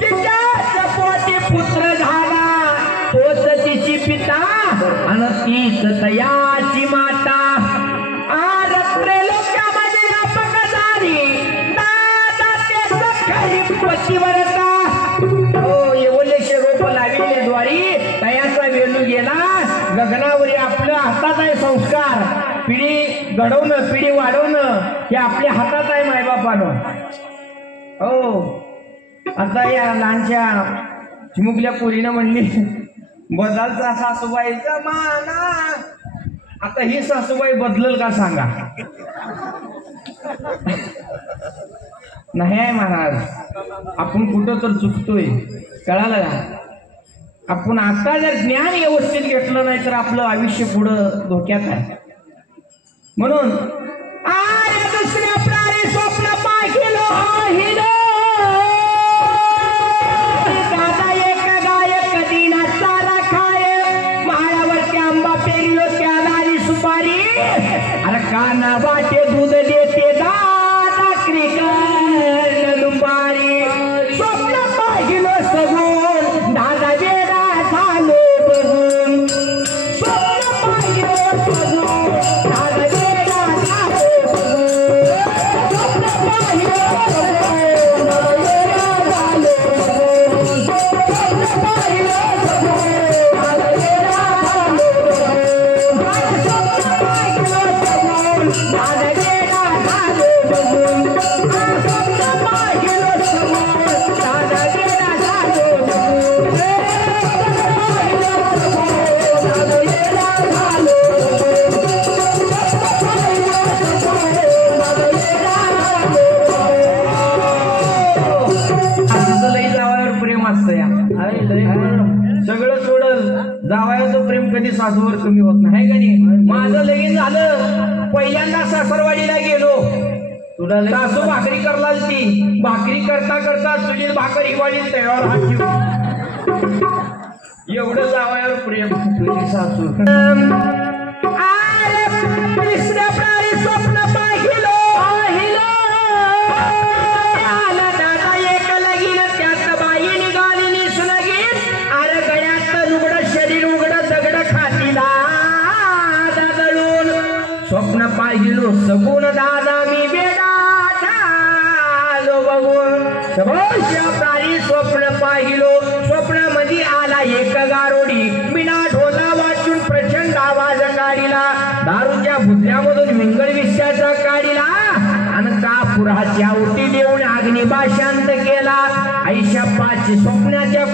तिच्या पोटी पुत्र झाला तोच तिची पिता आणि तीच तयाची माता त्रैलोक्यामध्ये अपघातारी दादा ते सखरी पतिव्रता एवढेशे रोप लाविले द्वारी तयाचा वेलू गेला गगनावरी आपल्या हातात आहे संस्कार पिढी घडवणं पिढी वाढवणं हे आपल्या हातात आहे मायबापानं हो आता या लहानच्या चिमुकल्या पोरीनं म्हणली बदलचा सासूबाईचा माना आता ही सासूबाई बदलल का सांगा नाही महाराज आपण कुठं तर चुकतोय कळालं का आपण आता जर ज्ञान व्यवस्थित घेतलं नाही तर आपलं आयुष्य पुढं धोक्यात आहे म्हणून दुसऱ्या प्राणी स्वप्न पाहिलो दादा एक गायक दिनाचा राखाय माळावरती आंबा पेरलो त्या नारी सुपारी अरे काना वाटे दूध देते दादा क्रिकन दुपारी स्वप्न पाहिलो सगून दादा वेडा झालो बघून स्वप्न पाहिलो सगून दादा वेडा झालो स्वप्न पाहिलो सगून दादा वेडा झालो स्वप्न पाहिलो सगून दादा वेडा झालो स्वप्न पाहिलो सगून दादा वेडा झालो बघून स्वप्न पाहिलो सगून दादा वेडा झालो बघून प्रेम असतं या सगळं सोडल जावयाचं प्रेम कधी सासूवर कमी होत नाही का नाही माझं लगीन झालं पहिल्यांदा सासरवाडीला गेलो तुला सासू भाकरी करला ती भाकरी करता करता तुझी भाकरी वाढी तयार हात ठेवून एवढं जावयावर प्रेम तुझी सासू तिसऱ्या प्राणी स्वप्न पाहिलो आला दादा एक लगीन त्यात बाई निघाली निसलगीन अरे गळ्यात लुगडं शरीर उघडं दगड खातीला दळून स्वप्न पाहिलो सगुण दादा मी बेडा झालो बघून प्राणी स्वप्न पाहिलो स्वप्नामध्ये आला एक गारोडी मिना ढोला वाचून प्रचंड आवाज काढिला दारूच्या बुधल्यामधून विंगळ विषयाचा काढिला आणि कापुराची आवटी देऊन अग्निबा शांत केला आईशा पाच स्वप्नाच्या